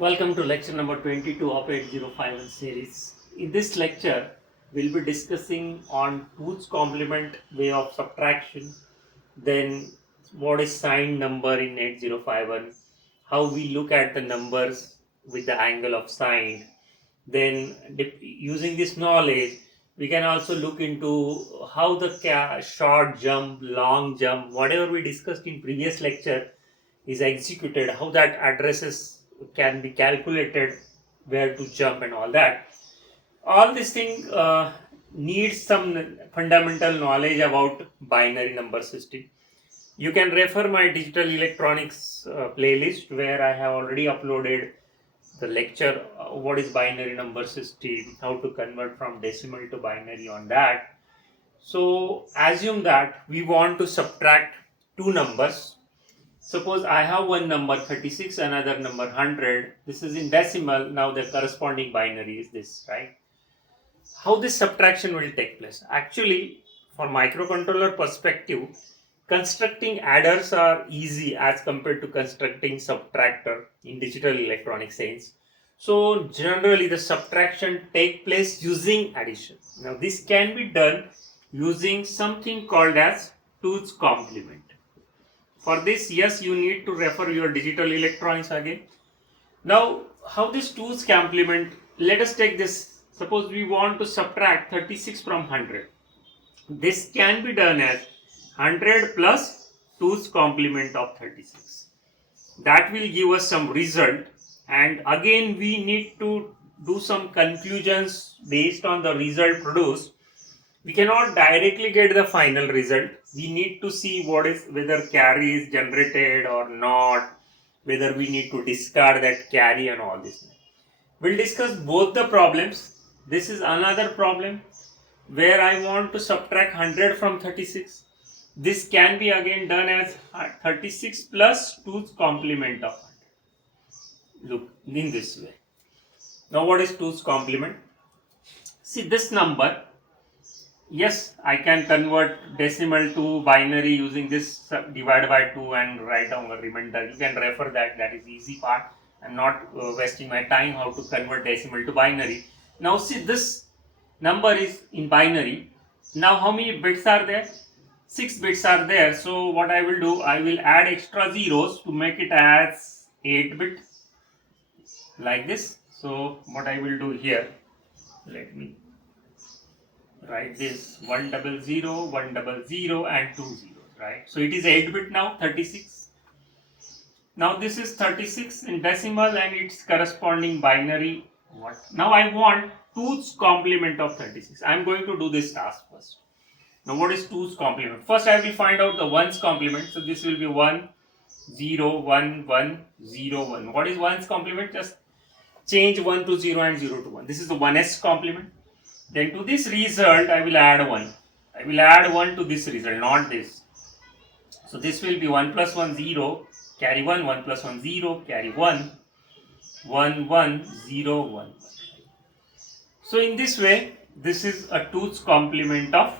Welcome to lecture number 22 of 8051 series. In this lecture, we'll be discussing on 2's complement way of subtraction, then what is signed number in 8051, how we look at the numbers with the angle of signed. Then using this knowledge, we can also look into how the short jump, long jump, whatever we discussed in previous lecture is executed, how that addresses can be calculated, where to jump and all that. All this thing needs some fundamental knowledge about binary number system. You can refer my digital electronics playlist where I have already uploaded the lecture what is binary number system, how to convert from decimal to binary on that. So assume that we want to subtract two numbers. Suppose I have one number 36, another number 100. This is in decimal. Now the corresponding binary is this, right? How this subtraction will take place? Actually, for microcontroller perspective, constructing adders are easy as compared to constructing subtractor in digital electronic sense. So generally the subtraction take place using addition. Now this can be done using something called as 2's complement. For this, yes, you need to refer your digital electronics again. Now, how this 2's complement, let us take this. Suppose we want to subtract 36 from 100. This can be done as 100 plus 2's complement of 36. That will give us some result, and again we need to do some conclusions based on the result produced. We cannot directly get the final result. We need to see whether carry is generated or not, whether we need to discard that carry and all this. We'll discuss both the problems. This is another problem where I want to subtract 100 from 36. This can be again done as 36 plus 2's complement of 100. Look, in this way. Now what is 2's complement? See this number. Yes, I can convert decimal to binary using this divide by 2 and write down a remainder. You can refer that is easy part. I'm not wasting my time how to convert decimal to binary. Now see this number is in binary. Now how many bits are there? 6 bits are there. So what I will do, I will add extra zeros to make it as 8 bit like this. So what I will do here, let me write this 100, 100 and 2 zeros, right? So it is 8 bit now, 36. Now this is 36 in decimal and its corresponding binary. What? Now I want 2's complement of 36. I am going to do this task first. Now what is 2's complement? First I will find out the 1's complement. So this will be 1, 0, 1, 1, 0, 1. What is 1's complement? Just change 1 to 0 and 0 to 1. This is the 1's complement. Then to this result, I will add 1. I will add 1 to this result, not this. So this will be 1 plus 1, 0, carry 1, 1 plus 1, 0, carry 1, 1, 1, 0, 1. So in this way, this is a 2's complement of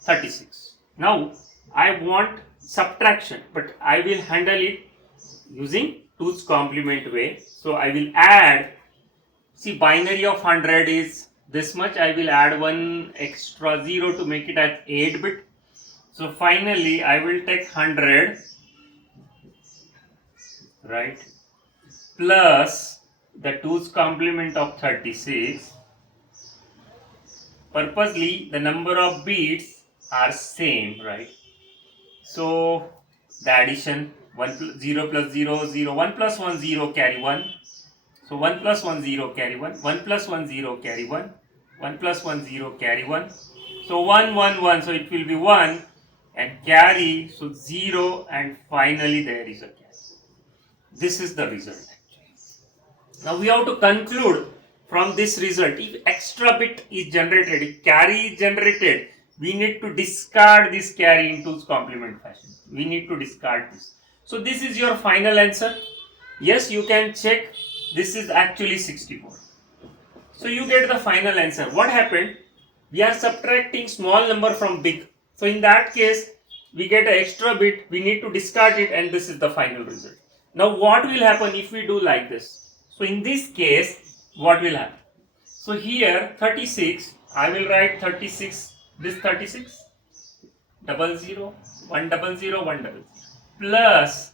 36. Now, I want subtraction, but I will handle it using 2's complement way. So I will add, see binary of 100 is this much. I will add one extra 0 to make it at 8 bit. So finally I will take 100, right, plus the 2's complement of 36. Purposely the number of bits are same, right? So the addition 0 plus 0, 0, 1 plus 1, 0, carry 1. So 1 plus 1, 0, carry 1, 1 plus 1, 0, carry 1, 1 plus 1, 0, carry 1. So 1, 1, 1, so it will be 1 and carry, so 0 and finally there is a carry. This is the result actually. Now we have to conclude from this result, if extra bit is generated, if carry is generated, we need to discard this carry in 2's complement fashion. We need to discard this. So this is your final answer. Yes, you can check. This is actually 64. So you get the final answer. What happened? We are subtracting small number from big. So in that case, we get an extra bit. We need to discard it and this is the final result. Now what will happen if we do like this? So in this case, what will happen? So here 36, I will write 36, this 36, 00, 100, 100, plus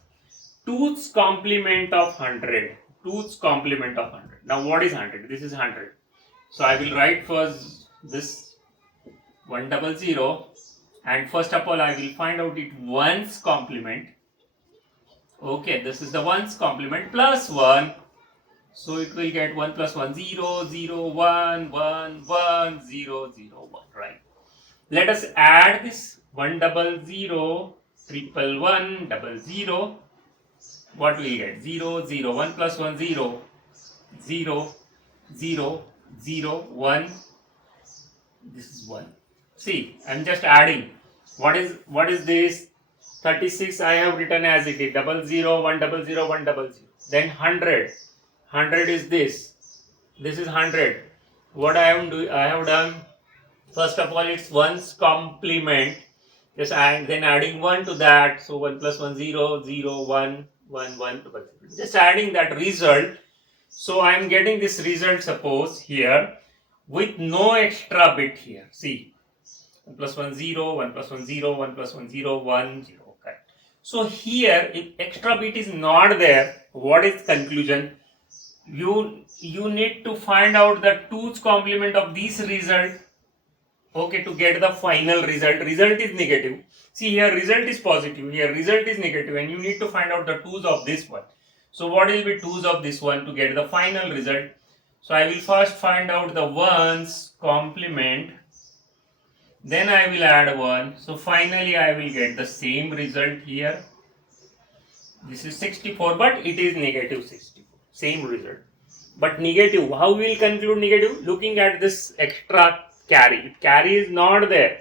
2's complement of 100, 2's complement of 100. Now what is 100? This is 100. So I will write first this 100, and first of all I will find out it 1's complement. Okay, this is the 1's complement plus 1. So it will get 1 plus 1, 0, 0, 1, 1, 1, 0, 0, 1, right? Let us add this 100, 111, 00. What will we get? 0, 0, 1 plus 1, 0, 0, 0, 0, 1. This is 1. See, I am just adding. What is this? 36 I have written as it is, 00, 100, 100. Then 100. 100 is this. This is 100. What I have done, first of all it's 1's complement. Just then adding 1 to that. So 1 plus 1, 0, 0, 1, 1, 1. Just adding that result. So I am getting this result, suppose here, with no extra bit here. See, 1 plus 1, 0, 1 plus 1, 0, 1 plus 1, 0, 1, 0. Okay. So here, if extra bit is not there, what is conclusion? You need to find out the 2's complement of this result, okay, to get the final result. Result is negative. See, here result is positive, here result is negative, and you need to find out the 2's of this one. So what will be 2's of this one to get the final result? So I will first find out the 1's complement, then I will add 1. So finally I will get the same result here. This is 64, but it is negative 64. Same result. But negative, how we will conclude negative? Looking at this extra carry. Carry is not there.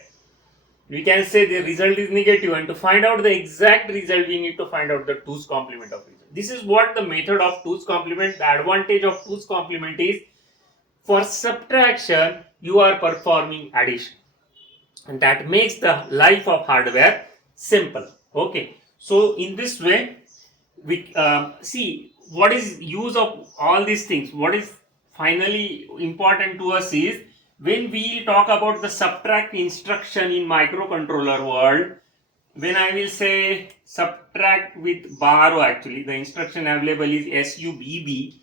We can say the result is negative, and to find out the exact result, we need to find out the 2's complement of result. This is what the method of 2's complement. The advantage of 2's complement is, for subtraction, you are performing addition. And that makes the life of hardware simple. Okay. So in this way, we see what is use of all these things. What is finally important to us is, when we talk about the subtract instruction in microcontroller world, when I will say subtract with borrow, actually the instruction available is SUBB.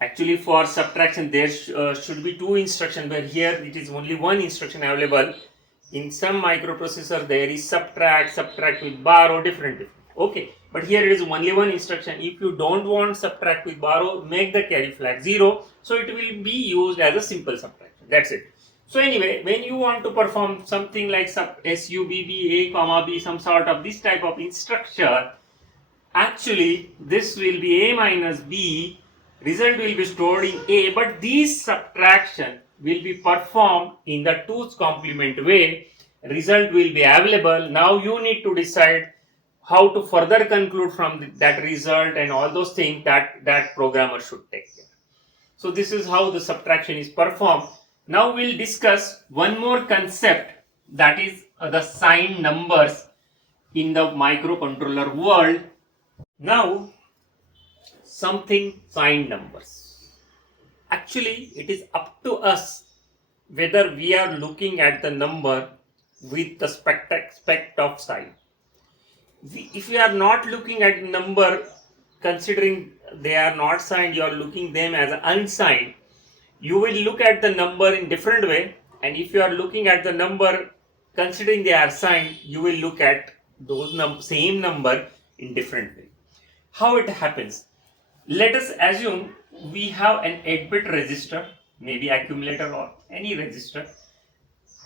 Actually for subtraction there should be two instructions, but here it is only one instruction available. In some microprocessor there is subtract with borrow, different. Okay, but here it is only one instruction. If you don't want subtract with borrow, make the carry flag 0, so it will be used as a simple subtraction. That's it. So anyway, when you want to perform something like SUBB A comma B, some sort of this type of instruction, actually this will be A minus B, result will be stored in A, but this subtraction will be performed in the 2's complement way. Result will be available. Now you need to decide how to further conclude from that result, and all those things that programmer should take care. So this is how the subtraction is performed. Now we'll discuss one more concept, that is the signed numbers in the microcontroller world. Now something signed numbers. Actually it is up to us whether we are looking at the number with the spect of sign. If you are not looking at number, considering they are not signed, you are looking them as unsigned, you will look at the number in different way. And if you are looking at the number considering they are signed, you will look at those same number in different way. How it happens? Let us assume we have an 8-bit register, maybe accumulator or any register.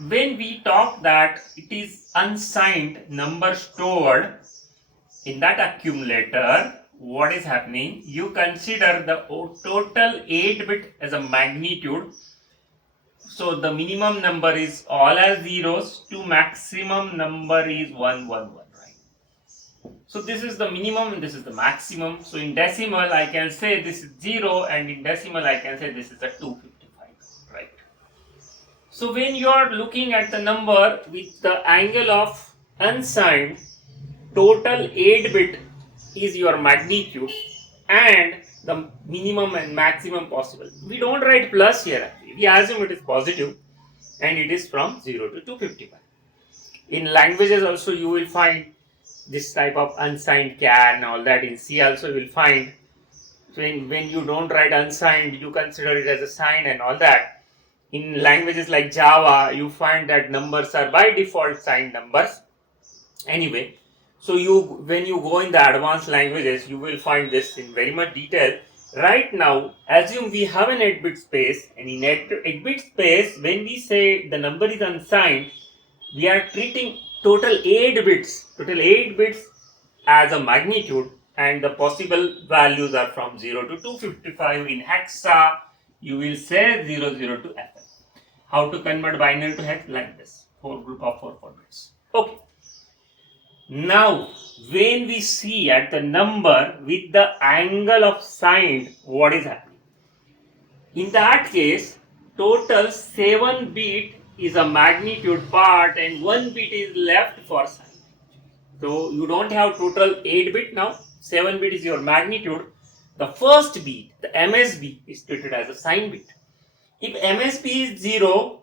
When we talk that it is unsigned number stored in that accumulator, what is happening? You consider the total 8-bit as a magnitude. So the minimum number is all as zeros to maximum number is 111, right? So this is the minimum and this is the maximum. So in decimal I can say this is 0, and in decimal I can say this is a 255, right? So when you are looking at the number with the angle of unsigned, total 8-bit is your magnitude, and the minimum and maximum possible. We don't write plus here actually. We assume it is positive and it is from 0 to 255. In languages also you will find this type of unsigned char and all that. In C also you will find when you don't write unsigned, you consider it as a sign and all that. In languages like Java, you find that numbers are by default signed numbers. Anyway, so when you go in the advanced languages, you will find this in very much detail. Right now, assume we have an 8-bit space, and in 8-bit space, when we say the number is unsigned, we are treating total 8 bits as a magnitude, and the possible values are from 0 to 255. In hexa, you will say 00 to FF. How to convert binary to hex? Like this, group of 4 bits. Okay. Now, when we see at the number with the angle of signed, what is happening? In that case, total 7 bit is a magnitude part and 1 bit is left for sign. So you don't have total 8 bit now, 7 bit is your magnitude. The first bit, the MSB, is treated as a sign bit. If MSB is 0,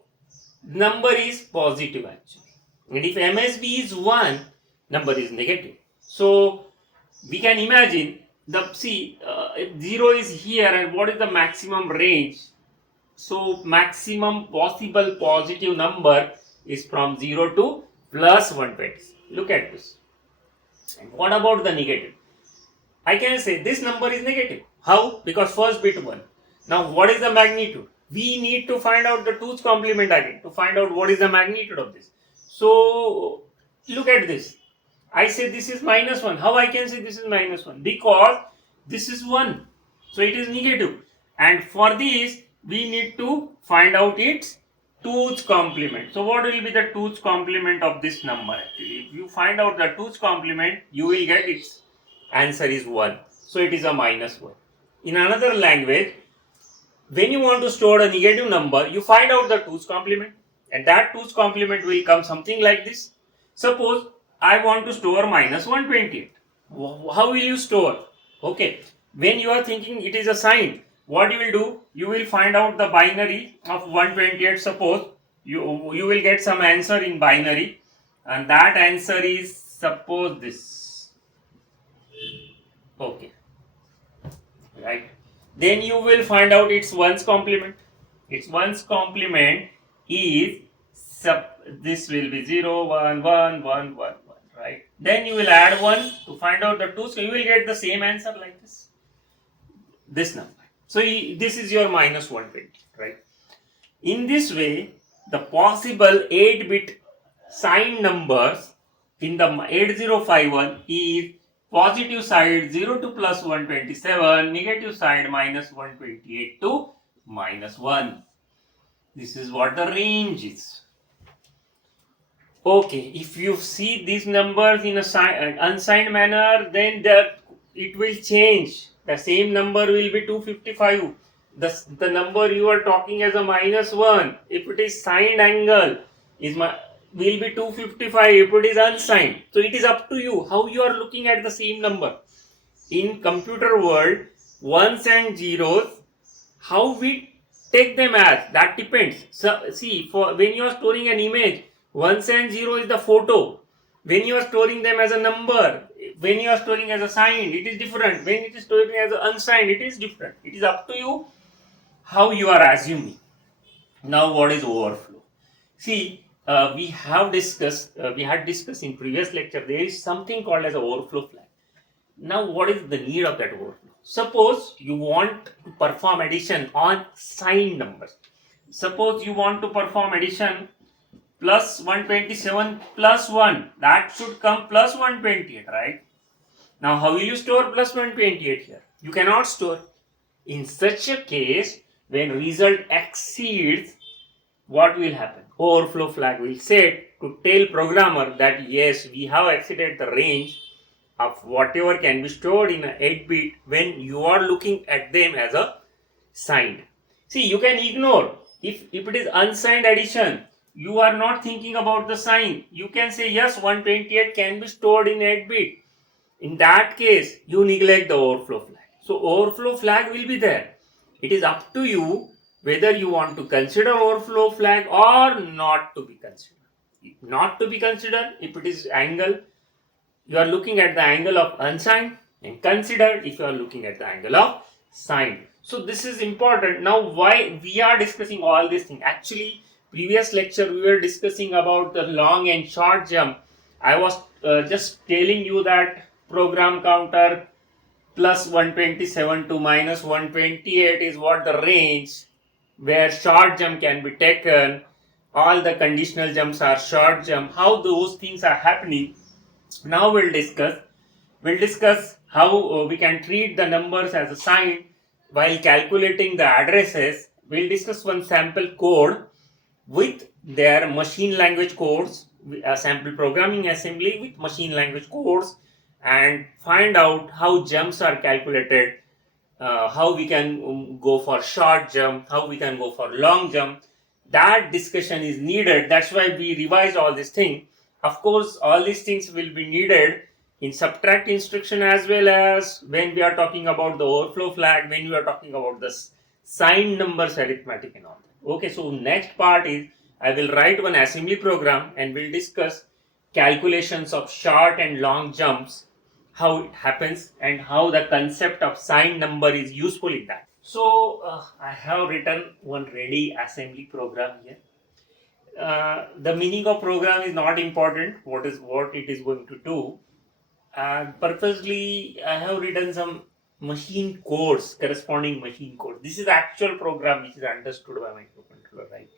number is positive actually. And if MSB is 1, number is negative. So we can imagine if 0 is here, and what is the maximum range? So maximum possible positive number is from 0 to plus 120. Look at this. And what about the negative? I can say this number is negative. How? Because first bit 1. Now what is the magnitude? We need to find out the 2's complement again to find out what is the magnitude of this. So look at this. I say this is minus 1. How I can say this is minus 1? Because this is 1. So it is negative. And for this, we need to find out its 2's complement. So what will be the 2's complement of this number actually? If you find out the 2's complement, you will get its answer is 1. So it is a minus 1. In another language, when you want to store a negative number, you find out the 2's complement. And that 2's complement will come something like this. Suppose I want to store minus 128. How will you store? Okay, when you are thinking it is a sign, what you will do? You will find out the binary of 128. Suppose you will get some answer in binary, and that answer is suppose this. Okay, right. Then you will find out its 1's complement. Its 1's complement is this will be 0, 1, 1, 1, 1. Right. Then you will add 1 to find out the 2, so you will get the same answer like this number. So this is your minus 120, right? In this way, the possible 8-bit signed numbers in the 8051 is positive side 0 to plus 127, negative side minus 128 to minus 1. This is what the range is. Okay, if you see these numbers in an unsigned manner, then it will change. The same number will be 255. The number you are talking as a minus 1, if it is signed angle, will be 255 if it is unsigned. So it is up to you how you are looking at the same number. In computer world, ones and zeros, how we take them as, that depends. So see, for when you are storing an image, 1 and 0 is the photo. When you are storing them as a number, when you are storing as a sign, it is different. When it is storing as an unsigned, it is different. It is up to you how you are assuming. Now what is overflow? See, we had discussed in previous lecture, there is something called as an overflow flag. Now what is the need of that overflow? Suppose you want to perform addition on signed numbers. Suppose you want to perform addition plus 127 plus 1, that should come plus 128, right? Now how will you store plus 128 here? You cannot store. In such a case, when result exceeds, what will happen? Overflow flag will set to tell programmer that yes, we have exceeded the range of whatever can be stored in an 8-bit when you are looking at them as a signed. See, you can ignore. If it is unsigned addition, you are not thinking about the sign. You can say yes, 128 can be stored in 8-bit. In that case, you neglect the overflow flag. So overflow flag will be there. It is up to you whether you want to consider overflow flag or not to be considered. Not to be considered, if it is angle, you are looking at the angle of unsigned, and consider if you are looking at the angle of signed. So this is important. Now why we are discussing all these things? Actually, previous lecture we were discussing about the long and short jump. I was just telling you that program counter plus 127 to minus 128 is what the range where short jump can be taken. All the conditional jumps are short jump. How those things are happening, now we'll discuss. We'll discuss how we can treat the numbers as a sign while calculating the addresses. We'll discuss one sample code with their machine language codes, a sample programming assembly with machine language codes, and find out how jumps are calculated, how we can go for short jump, how we can go for long jump. That discussion is needed. That's why we revised all these things. Of course, all these things will be needed in subtract instruction as well as when we are talking about the overflow flag, when we are talking about the signed numbers arithmetic and all that. Okay, so next part is I will write one assembly program and we'll discuss calculations of short and long jumps, how it happens and how the concept of signed number is useful in that. So I have written one ready assembly program here. The meaning of program is not important. What it is going to do. Purposely, I have written some machine codes, corresponding machine code. This is the actual program which is understood by microcontroller, right?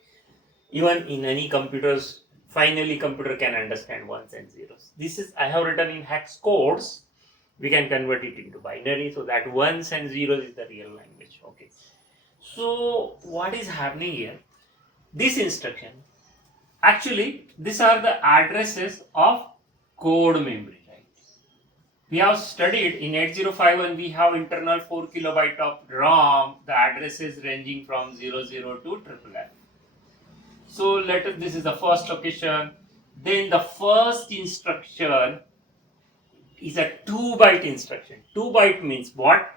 Even in any computers, finally computer can understand ones and zeros. This is I have written in hex codes. We can convert it into binary, so that ones and zeros is the real language. Okay. So what is happening here? This instruction, actually, these are the addresses of code memory, right? We have studied in 8051, we have internal 4 kilobyte of ROM, the addresses ranging from 00 to FFF. So let us, this is the first location. Then the first instruction is a 2-byte instruction. 2-byte means what?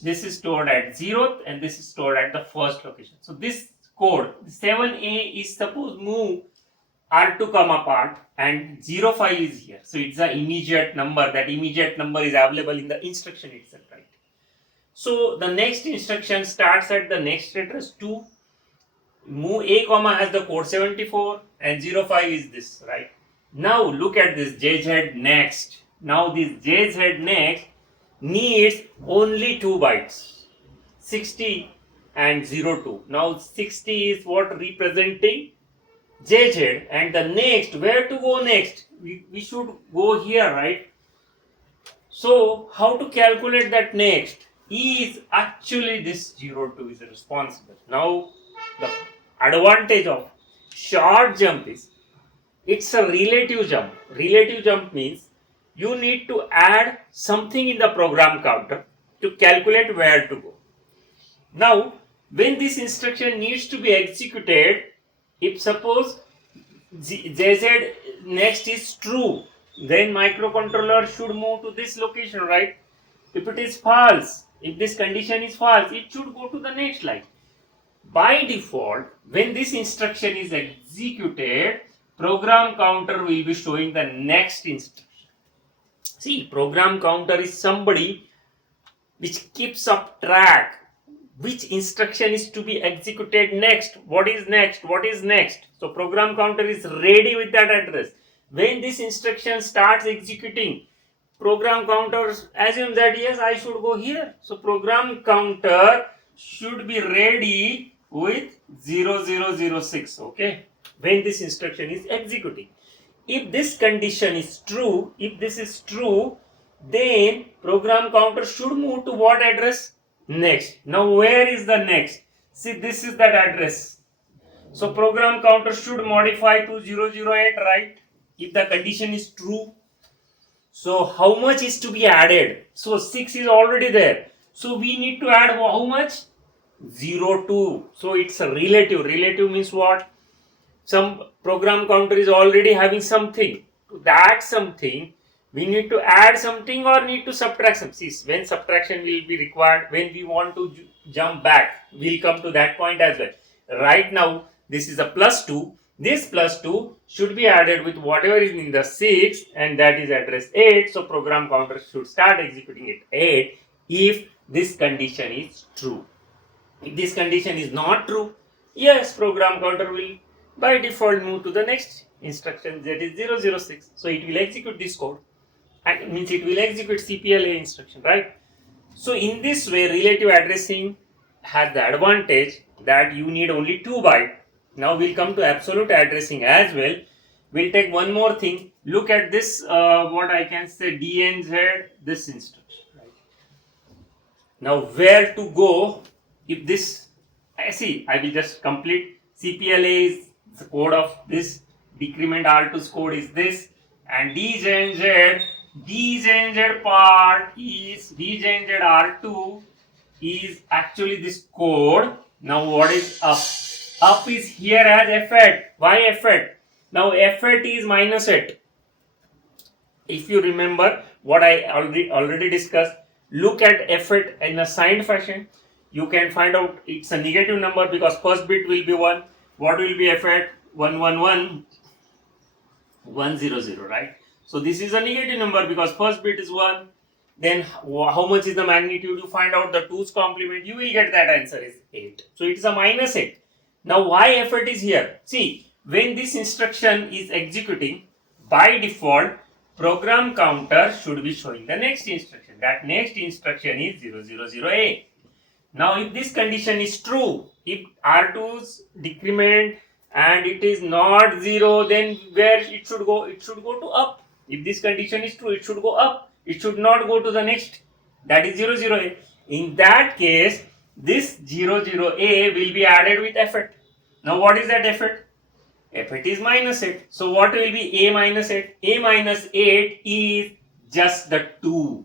This is stored at 0th and this is stored at the first location. So this code 7A is supposed move R2 comma part and 05 is here. So it's an immediate number. That immediate number is available in the instruction itself, right? So the next instruction starts at the next address 2. Move A comma has the code 74 and 05 is this, right? Now look at this JZ next. Now this JZ next needs only 2 bytes, 60 and 02. Now 60 is what representing JZ, and the next, where to go next? We should go here, right? So how to calculate that next? Is actually this 02 is responsible. Now the advantage of short jump is it's a relative jump. Relative jump means you need to add something in the program counter to calculate where to go. Now, when this instruction needs to be executed, if suppose JZ next is true, then microcontroller should move to this location, right? If it is false, if this condition is false, it should go to the next line. By default, when this instruction is executed, program counter will be showing the next instruction. See, program counter is somebody which keeps up track which instruction is to be executed next, what is next, what is next. So program counter is ready with that address. When this instruction starts executing, program counter assumes that yes, I should go here. So program counter should be ready with 0006, okay, when this instruction is executing. If this condition is true, if this is true, then program counter should move to what address? Next. Now where is the next? See, this is that address. So program counter should modify to 008, right? If the condition is true. So how much is to be added? So 6 is already there. So we need to add how much? 02. So it's a relative. Relative means what? Some program counter is already having something. To that something, We need to add something or need to subtract some. See, when subtraction will be required, when we want to jump back, we'll come to that point as well. Right now, this is a plus 2. This plus 2 should be added with whatever is in the 6, and that is address 8. So program counter should start executing at 8 if this condition is true. If this condition is not true, yes, program counter will by default move to the next instruction, that is 006. So it will execute this code, and means it will execute CPLA instruction, right? So in this way, relative addressing has the advantage that you need only 2 bytes. Now we'll come to absolute addressing as well. We'll take one more thing. Look at this, what I can say, DNZ, this instruction, right? Now where to go if this, see, I will just complete. CPLA is the code of this, decrement R2's code is this, and DJNZ part is DJNZ R2 is actually this code. Now what is up? Up is here as F8. Why F8? Now F8 is minus 8. If you remember what I already discussed, look at F8 in a signed fashion. You can find out it's a negative number because first bit will be 1. What will be F8? 111 100, right? So this is a negative number because first bit is 1. Then how much is the magnitude? You find out the 2's complement, you will get that answer is 8. So it is a minus 8. Now why F8 is here? See, when this instruction is executing, by default program counter should be showing the next instruction. That next instruction is 000A. Now if this condition is true, if R2's decrement and it is not 0, then where it should go? It should go to up. If this condition is true, it should go up. It should not go to the next, that is 00A. In that case, this 00A will be added with F8. Now what is that F8? F8 is minus 8. So what will be A minus 8? A minus 8 is just the 2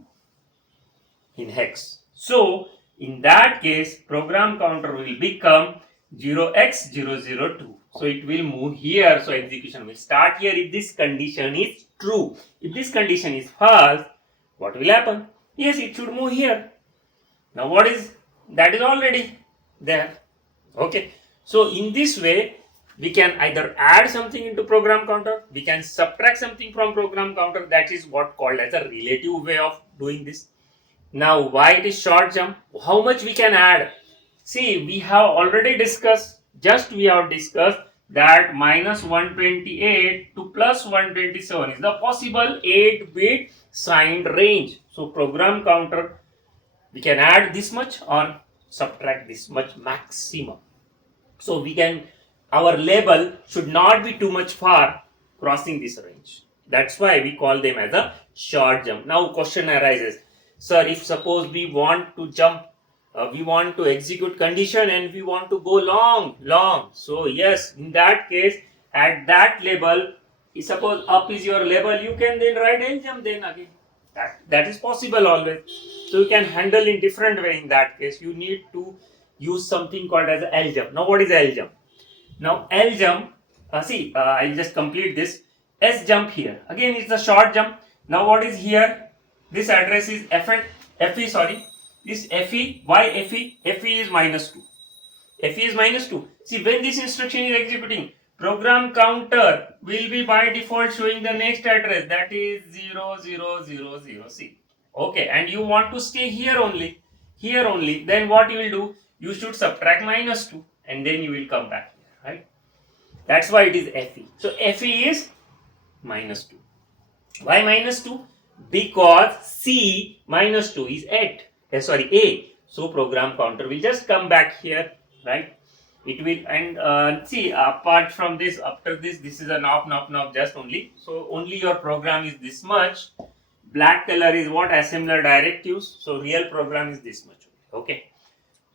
in hex. So in that case, program counter will become 0x002. So it will move here. So execution will start here if this condition is true. If this condition is false, what will happen? Yes, it should move here. Now what is, that is already there. Okay. So in this way, we can either add something into program counter, we can subtract something from program counter. That is what called as a relative way of doing this. Now why it is short jump? How much we can add? See, we have already discussed, we have discussed that minus 128 to plus 127 is the possible 8-bit signed range. So program counter, we can add this much or subtract this much maximum. So we can, our label should not be too much far crossing this range. That's why we call them as a short jump. Now question arises, sir, if suppose we want to jump, we want to execute condition and we want to go long. So yes, in that case, at that label, suppose up is your label, you can then write LJMP then again. That is possible always. So you can handle in different way. In that case, you need to use something called as LJMP. Now what is LJMP? Now LJMP, I'll just complete this. SJMP here. Again, it's a short jump. Now what is here? This address is FE. This FE, why FE? FE is minus 2. FE is minus 2. See, when this instruction is executing, program counter will be by default showing the next address, that is 0000C. Okay, and you want to stay here only, then what you will do? You should subtract minus 2 and then you will come back here, right? That's why it is FE. So FE is minus 2. Why minus 2? Because C minus 2 is 8. A. So program counter will just come back here, right? It will, and see, apart from this, after this is a knob just only. So only your program is this much. Black color is what? Assembler directives. So real program is this much. Okay.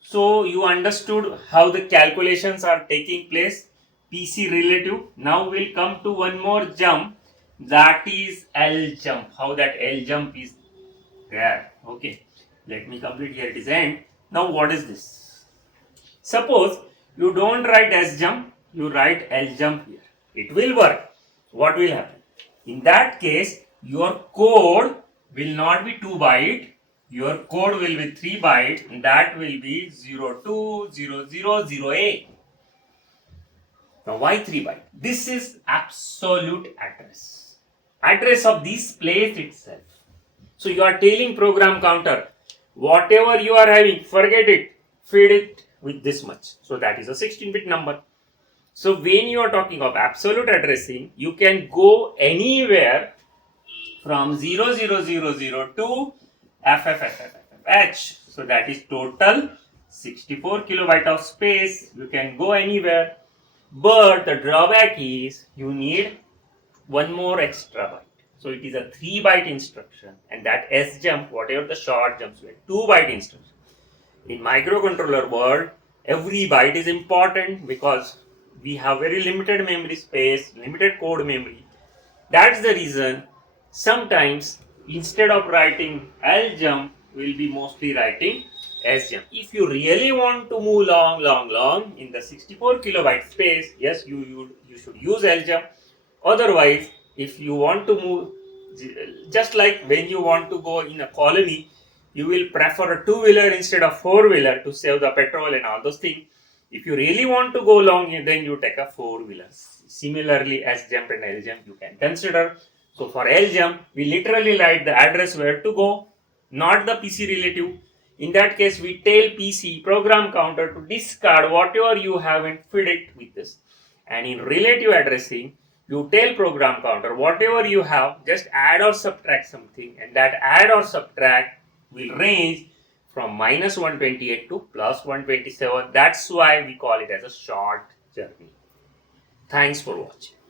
So you understood how the calculations are taking place. PC relative. Now we'll come to one more jump. That is LJMP. How that LJMP is there. Okay. Let me complete here. It is end. Now what is this? Suppose you don't write SJMP, you write LJMP here. It will work. What will happen? In that case, your code will not be 2 byte, your code will be 3 byte, and that will be 020008. Now why 3 byte? This is absolute address. Address of this place itself. So you are telling program counter, whatever you are having, forget it, feed it with this much. So that is a 16-bit number. So when you are talking of absolute addressing, you can go anywhere from 00000 to FFFFFH. So that is total 64 kilobyte of space. You can go anywhere. But the drawback is you need one more extra byte. So it is a 3 byte instruction, and that SJMP, whatever the short jumps were, 2 byte instruction. In microcontroller world, every byte is important because we have very limited memory space, limited code memory. That's the reason sometimes instead of writing LJMP, we'll be mostly writing SJMP. If you really want to move long in the 64 kilobyte space, yes, you should use LJMP. Otherwise, if you want to move, just like when you want to go in a colony, you will prefer a two-wheeler instead of four-wheeler to save the petrol and all those things. If you really want to go long, then you take a four-wheeler. Similarly, SJMP and LJMP you can consider. So for LJMP, we literally write the address where to go, not the PC relative. In that case, we tell PC program counter to discard whatever you have and feed it with this. And in relative addressing, you tell program counter whatever you have, just add or subtract something, and that add or subtract will range from minus 128 to plus 127. That's why we call it as a short journey. Thanks for watching.